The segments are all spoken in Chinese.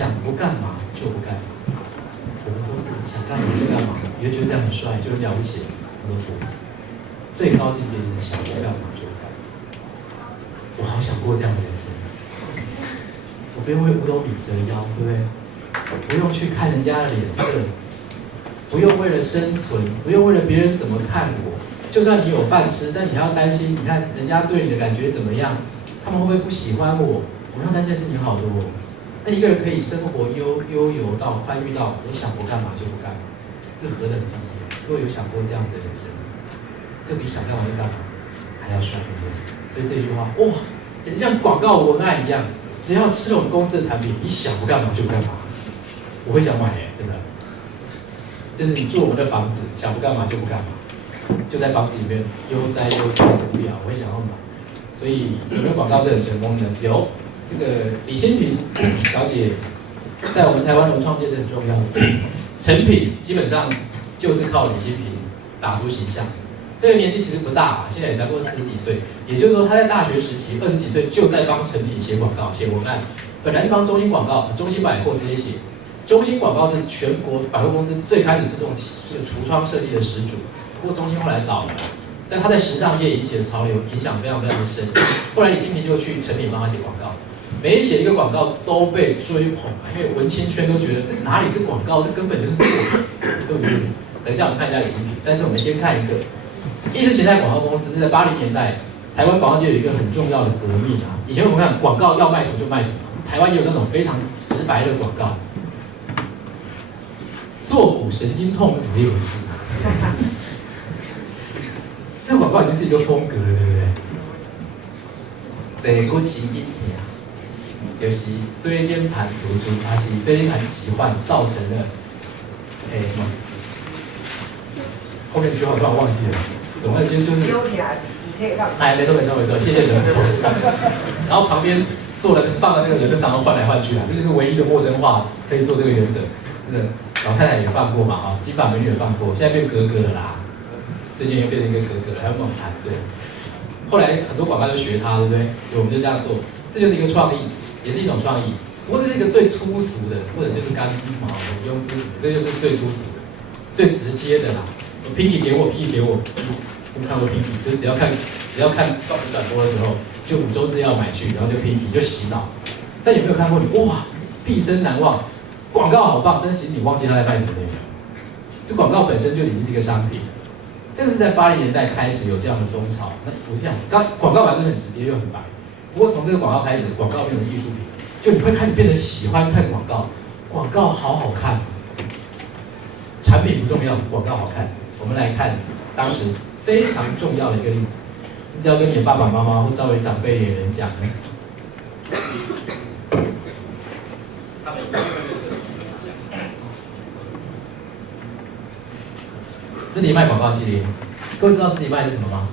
想不干嘛就不干嘛。我们都是想干嘛就干嘛，你会觉得这样很帅，就很了不起。我都不，最高境界就是想不干嘛就不干嘛。我好想过这样的人生，我不用为五斗米折腰，对不对？不用去看人家的脸色，不用为了生存，不用为了别人怎么看我。就算你有饭吃，但你还要担心，你看人家对你的感觉怎么样？他们会不会不喜欢我？我们要担心的事情好多。那一个人可以生活悠游到宽裕到，我想不干嘛就不干嘛，这何等境界！如果有想过这样的人生，这比想干嘛就干嘛还要帅很多。所以这句话，哇，简直像广告文案一样，只要吃了我们公司的产品，你想不干嘛就不干嘛。我会想买耶，真的。就是你住我们的房子，想不干嘛就不干嘛，就在房子里面悠哉无聊，我会想要买。所以有没有广告是很成功的？有。这个李新平小姐在我们台湾文创界是很重要的，成品基本上就是靠李新平打出形象。这个年纪其实不大啊，现在也才过40几岁，也就是说他在大学时期20几岁就在帮成品写广告、写文案。本来是帮中兴广告、中兴百货这些写，中兴广告是全国百货公司最开始注重这个橱窗设计的始祖。不过中兴后来倒了，但他在时尚界引起的潮流影响非常的深。后来李新平就去成品帮他写广告。每写一个广告都被追捧，因为文青圈都觉得这哪里是广告，这根本就是作品，对不对？等一下我们看一下李新平，但是我们先看一个意识形态广告公司，是在80年代，台湾广告界有一个很重要的革命啊。以前我们看广告要卖什么就卖什么，台湾也有那种非常直白的广告，坐骨神经痛是怎么一回事？那广告已经是一个风格了，对不对？坐骨神经痛。有时椎间盘突出，还是椎间盘疾患造成了，后面一句话我突然忘记了，总而言之就是，没错，谢谢人错。然后旁边放在那个人的上面换来换去啊，这就是唯一的陌生化可以做这个原则。那个老太太也放过嘛，哈，金发美女也放过，现在变格格了啦，最近又变成一个格格了，还有猛男，对。后来很多广告就学他，对不对？我们就这样做，这就是一个创意。也是一种创意，不过这是一个最粗俗的，或者就是干毛的庸丝死，这就是最粗俗的、最直接的啦。Pinky 给我，不看过 Pinky， 就只要看报纸转播的时候，就5周制要买去，然后就 Pinky 就洗脑。但有没有看过你哇，毕生难忘，广告好棒，但其实你忘记他在卖什么内容。就广告本身就已经是一个商品，这个是在80年代开始有这样的风潮。那我想，广告版本很直接又很白。不过从这个广告开始，广告变成艺术品，就你会开始变得喜欢看广告，广告好看，产品不重要，广告好看。我们来看当时非常重要的一个例子，你只要跟你的爸爸妈妈或稍微长辈一点的人讲，他们斯里麦广告系列，各位知道斯里麦是什么吗？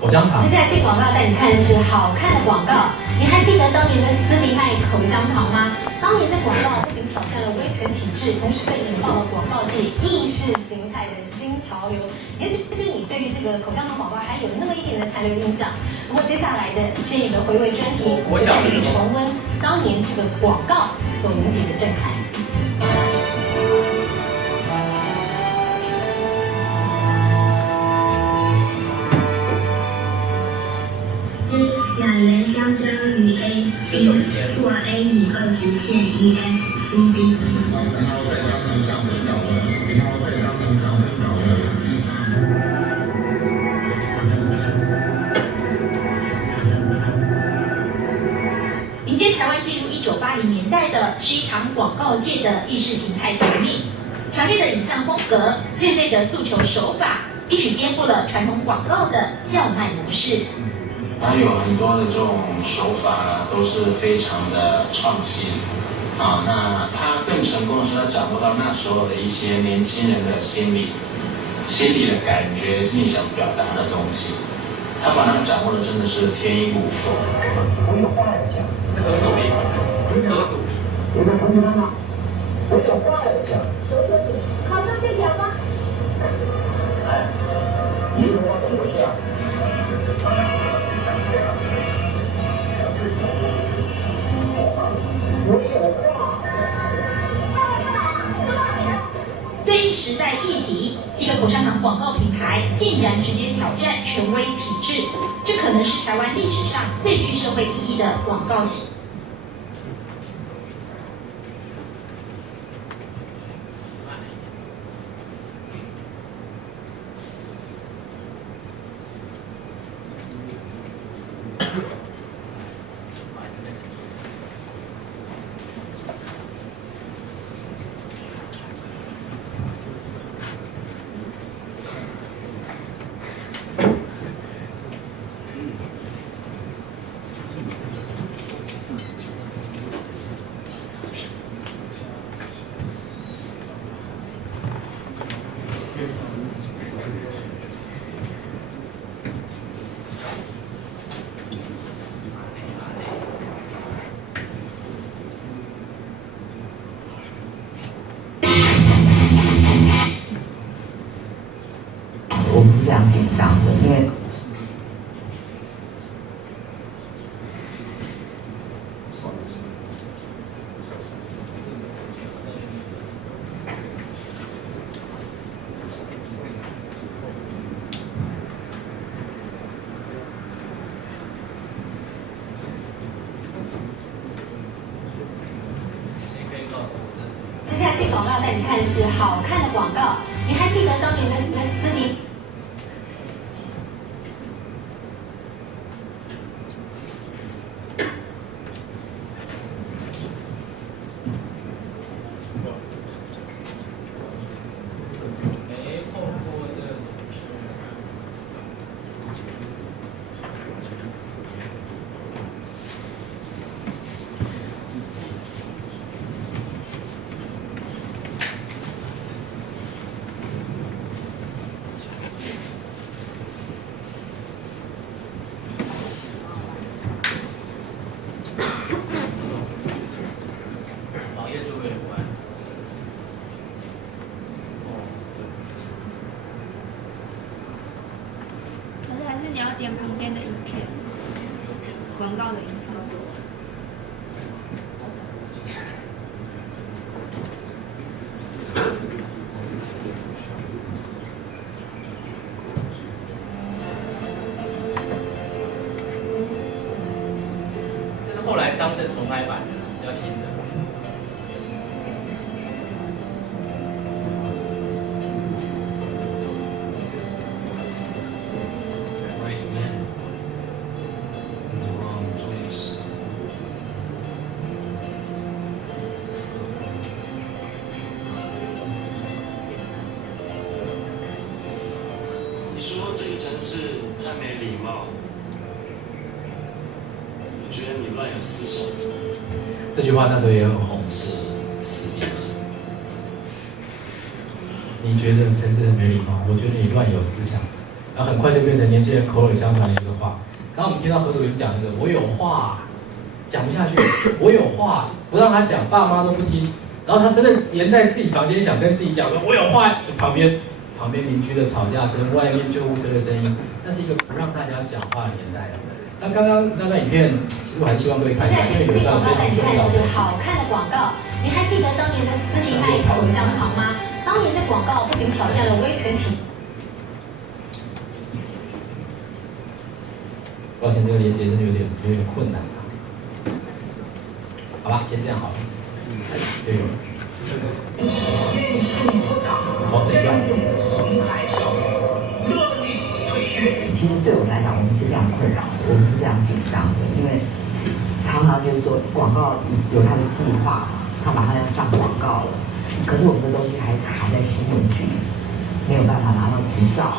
口香糖。接下来这广告带你看的是好看的广告。你还记得当年的斯里麦口香糖吗？当年这广告不仅挑战了威权体制，同时更引爆了广告界意识形态的新潮流。也许你对于这个口香糖广告还有那么一点的残留印象。不过接下来的这个回味专题，我带你重温当年这个广告所引起的震撼。两元相交于 A，B 或 A 以2直线 EFCD。迎接台湾进入1980年代的是一场广告界的意识形态革命，强烈的影像风格、另类的诉求手法，一举颠覆了传统广告的叫卖模式。它有很多的这种手法呢，都是非常的创新啊。那它更成功的是，它掌握到那时候的一些年轻人的心理的感觉，心里想表达的东西，他把它掌握的真的是天衣无缝。我有话要讲，喝赌一口，喝赌。你们同学们吗？我有话要讲。说你，考上就讲吧。哎，你说我怎么回事啊？我有话场广告品牌竟然直接挑战权威体制，这可能是台湾历史上最具社会意义的广告行。我们是非常紧张的，因为接下来进广告带你看的是好看的广告，你还记得当年的斯迪？没错过这个网页是为了关。可是还是你要点旁边的影片，广告的影片。这是后来张震重拍版的，比较新的。你说这个城市太没礼貌，我觉得你乱有思想。这句话那时候也很红，是死定了。你觉得城市很没礼貌，我觉得你乱有思想，然后很快就变成年轻人口耳相传的一个话。刚刚我们听到何主任讲那个，我有话讲不下去，我有话不让他讲，爸妈都不听，然后他真的连在自己房间想跟自己讲说我有话，旁边邻居的吵架声，外面救护车的声音，那是一个不让大家讲话的年代了。那刚刚那段影片，其实我还是希望各位看一下，因为有一段非常重要的。是好看的广告，你还记得当年的斯利麦口香糖吗？当年这广告不仅挑战了威权体。抱歉，这个连接真的有点困难。好吧，先这样好了。对。好，这一段。其实对我们来讲，我们是非常困扰的，我们是非常紧张的，因为常常就是说广告有它的计划嘛，它马上要上广告了，可是我们的东西还卡在新闻局，没有办法拿到执照。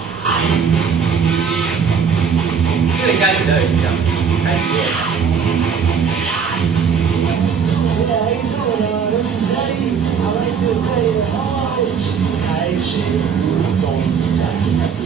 这个应该比较有影响，开始落场。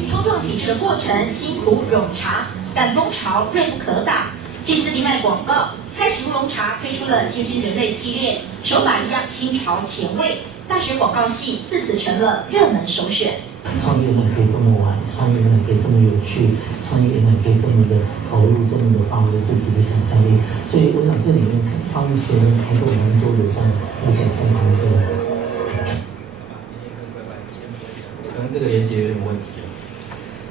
冲撞体制的过程辛苦冗长，但风潮锐不可挡。继斯迪麦广告，开启乌龙茶推出了新兴人类系列，手法一样新潮前卫，大学广告系自此成了热门首选。创业呢可以这么玩，创业呢可以这么有趣，创业呢可以这么的投入，这么的发挥自己的想象力。所以我想这里面方玉学呢还有蛮多的像梦想共同的。可能这个连接有点问题了。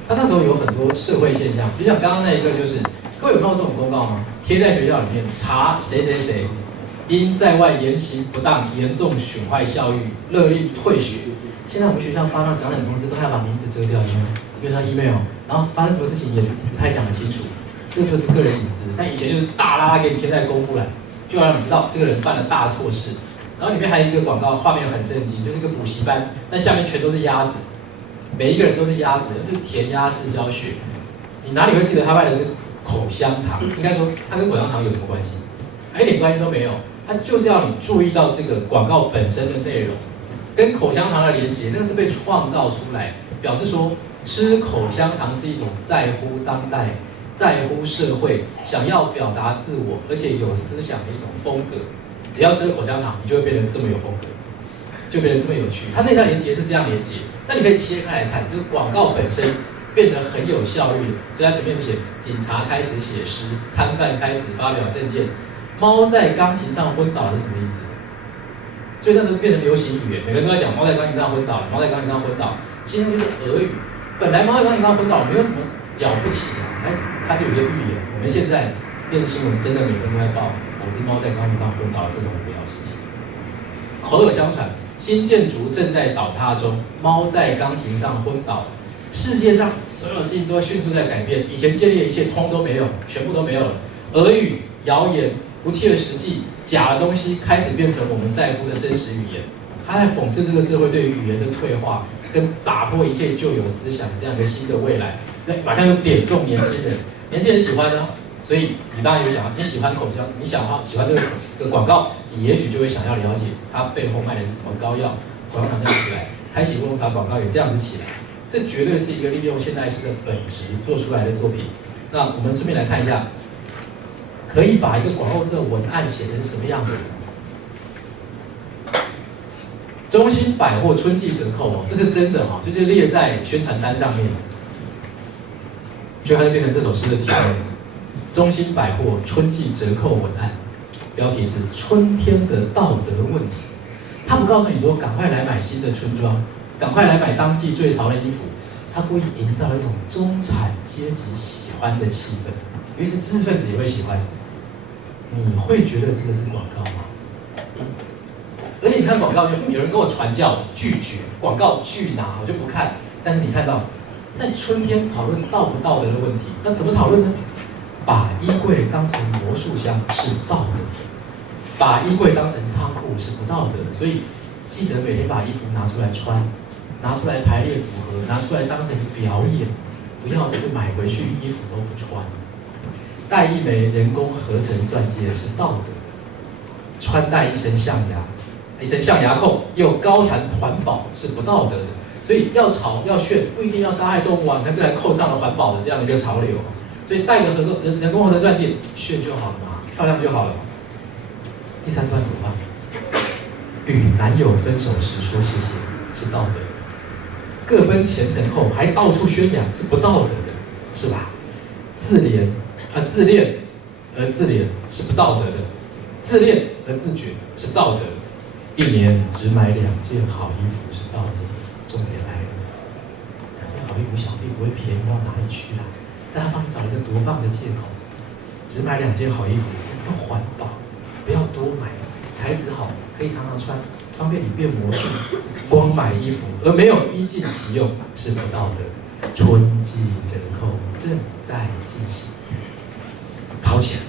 他那时候有很多社会现象，就像刚刚那一个，就是各位有看过这种公告吗？贴在学校里面，查谁谁谁因在外言行不当，严重损坏校誉，勒令退学。现在我们学校发到长等通知，都还要把名字遮掉，因为他 email， 然后发生什么事情也不太讲得清楚，这就是个人隐私。但以前就是大拉拉给你贴在公布栏，就要让你知道这个人犯了大错事。然后里面还有一个广告，画面很震惊，就是一个补习班，但下面全都是鸭子，每一个人都是鸭子，就是填鸭式教学。你哪里会记得他卖的是口香糖？应该说它跟口香糖有什么关系？一点关系都没有。它就是要你注意到这个广告本身的内容，跟口香糖的连结，那个是被创造出来，表示说吃口香糖是一种在乎当代、在乎社会、想要表达自我，而且有思想的一种风格。只要吃了口香糖，你就会变成这么有风格，就变成这么有趣。它那条连结是这样连结，那你可以切开来看，就是广告本身变得很有效率，所以它前面写警察开始写诗，摊贩开始发表政见。猫在钢琴上昏倒是什么意思？所以那时候变成流行语言，每个人都在讲猫在钢琴上昏倒了，猫在钢琴上昏倒。其实就是俄语。本来猫在钢琴上昏倒没有什么了不起啊，它就有一个预言。我们现在电视新闻真的每天都在报某只猫在钢琴上昏倒这种无聊事情。口耳相传，新建筑正在倒塌中，猫在钢琴上昏倒。世界上所有的事情都迅速在改变，以前建立的一切通都没有，全部都没有了。俄语、谣言。不切实际、假的东西开始变成我们在乎的真实语言，他在讽刺这个社会对于语言的退化，跟打破一切旧有思想这样一个新的未来。马上就点中年轻人，年轻人喜欢呢，所以你当然有想，你喜欢口香，你喜欢这个广告，你也许就会想要了解它背后卖的是什么膏药，口香糖这样起来，开启乌龙茶广告也这样子起来，这绝对是一个利用现代诗的本质做出来的作品。那我们顺便来看一下。可以把一个广告词的文案写成什么样子？中兴百货春季折扣哦，这是真的哦，就是列在宣传单上面，就它就变成这首诗的题目。中兴百货春季折扣文案，标题是“春天的道德问题”。他不告诉你说赶快来买新的春装，赶快来买当季最潮的衣服，他故意营造一种中产阶级喜欢的气氛，于是知识分子也会喜欢。你会觉得这个是广告吗？而且你看广告，有人跟我传教，拒绝广告拒拿，我就不看。但是你看到，在春天讨论道不道德的问题，那怎么讨论呢？把衣柜当成魔术箱是道德的，把衣柜当成仓库是不道德的。所以记得每天把衣服拿出来穿，拿出来排列组合，拿出来当成表演，不要只是买回去衣服都不穿。戴一枚人工合成钻戒是道德的，穿戴一身象牙扣又高谈环保是不道德的。所以要潮要炫，不一定要杀害动物啊！你看这还扣上了环保的这样的一个潮流，所以戴个人工合成钻戒炫就好了嘛，漂亮就好了。第三段读吧，与男友分手时说谢谢是道德的，各奔前程后还到处宣扬是不道德的，是吧？自恋而自怜是不道德的，自恋而自觉是道德的。一年只买2件好衣服是道德的。重点来了，2件好衣服想必不会便宜到哪里去啦，但他帮你找了一个多棒的借口，只买2件好衣服，要环保，不要多买，材质好，可以常常穿，方便你变魔术。光买衣服而没有依计其用是不道德的。春季折扣正在进行，掏钱，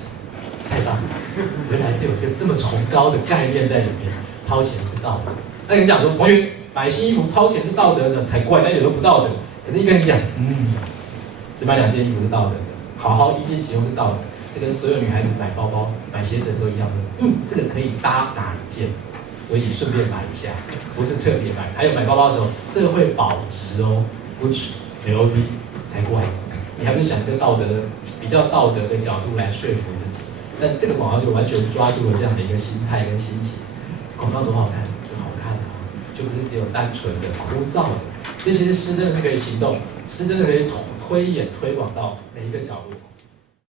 太棒了！原来这有一个这么崇高的概念在里面，掏钱是道德。那跟你讲说，同学买新衣服掏钱是道德的，才怪，那一点都不道德。可是一跟你讲，只买2件衣服是道德的，好好依计其用是道德。这跟所有女孩子买包包、买鞋子的时候一样的，这个可以搭哪一件？所以顺便买一下，不是特别买。还有买包包的时候，这个会保值哦，Gucci、LV 才怪。你还不是想一个比较道德的角度来说服自己？但这个广告就完全抓住了这样的一个心态跟心情。广告多好看，就好看啊，就不是只有单纯的枯燥的。所以其实诗真的是可以行动，诗真的可以推演推广到每一个角落。